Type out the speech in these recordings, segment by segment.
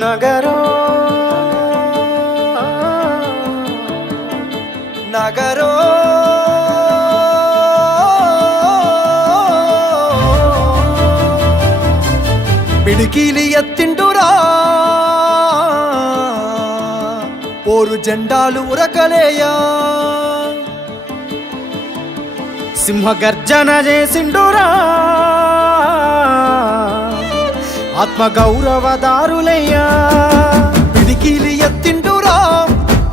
నగరో నగరో పిడికిలి ఎత్తిండురా పోరు జెండాలు ఉరకలేయా సింహగర్జన చేసిండురా ఆత్మగౌరవదారులయ్యా పిడికిలి ఎత్తిండురా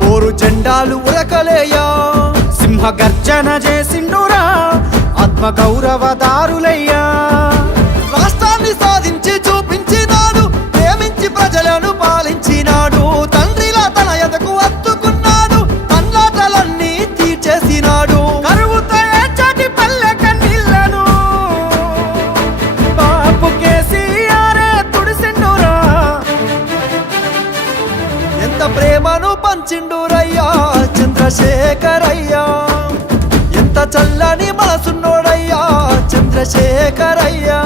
పోరు జెండాలు ఉరకలేయా సింహగర్జన చేసిండురా ఆత్మగౌరవదారులయ్యా రాష్ట్రాన్ని సాధించి చూపించినాడు ప్రేమించి ప్రజలను పాలించినాడు తండ్రిలా తన ఎదకు అత్తుకున్నాడు తన్లాటలన్నీ తీర్చేసినాడు కరువుతో ఏడ్చాటి పల్లె కన్నీళ్లను బాపు కేసీఆరే తుడిసిండురా ఎంత ప్రేమను పంచిండురయ్యా చంద్రశేఖరయ్యా ఎంత చల్లని మనసున్నోడయ్యా చంద్రశేఖరయ్యా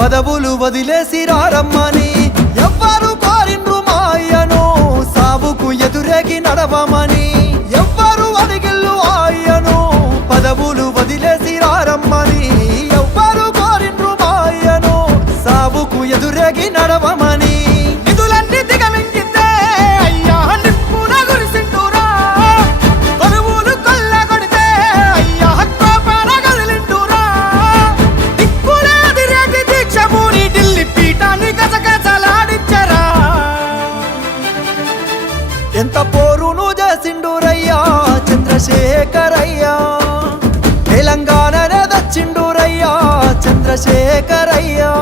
పదవులు వదిలేసి రారమ్మని ఎవ్వరు కోరిండ్రు మాయను సావుకు ఎదురేగి నడవమని ఎవ్వరు అడిగిల్లు ఆయను పదవులు వదిలేసి రారమ్మని ఎవ్వరు కోరిండ్రు మాయను సావుకు ఎదురేగి నడవమని నిధులన్నీ దిగమింగిందే అయ్యా నిప్పున గురిసిండురా పరువులు కొల్లగొడితే అయ్యా కోపాన గదిలిండురా దిక్కులే అదిరేగి దీక్షమూని ఢిల్లీ పీఠాన్ని గజగజలాడించరా ఎంత పోరును చేసిండురయ్యా చంద్రశేఖరయ్యా తెలంగాణనే దచ్చిండురయ్యా చంద్రశేఖరయ్యా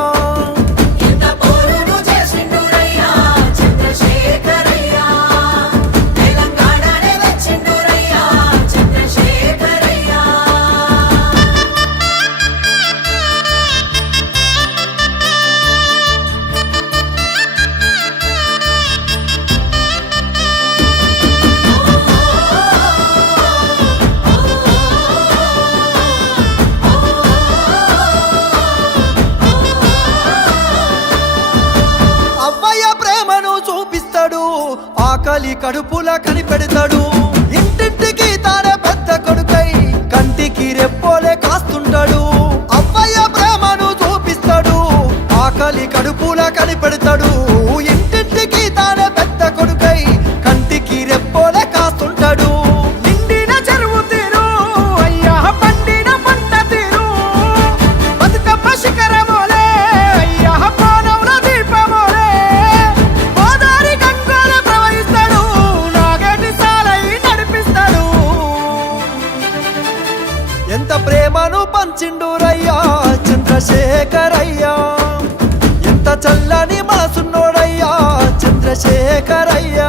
ఆకలి కడుపుల కనిపెడతాడు ఇంటింటికి తానే పెద్ద కొడుకై కంటికి రెప్పోలే కాస్తుంటాడు అవ్వయ్య ప్రేమను చూపిస్తాడు ఆకలి కడుపుల కనిపెడతాడు ఇంటింటికి తానే పెద్ద కొడుకై కంటికి రెప్పోలే కాస్తుంటాడు నిండిన చెరువు తీరు అయ్యా పండిన పంట తీరు బతుకమ్మ శిఖరమోలే అయ్యా పానవుల దీపమోలే గోదారి గంగోల ప్రవహిస్తాడు నాగటి సాలై నడిపిస్తాడు ఎంత ప్రేమను పంచిండురయ్యా చంద్రశేఖరయ్యా ఎంత చల్లని మనసున్నోడయ్యా చంద్రశేఖరయ్యా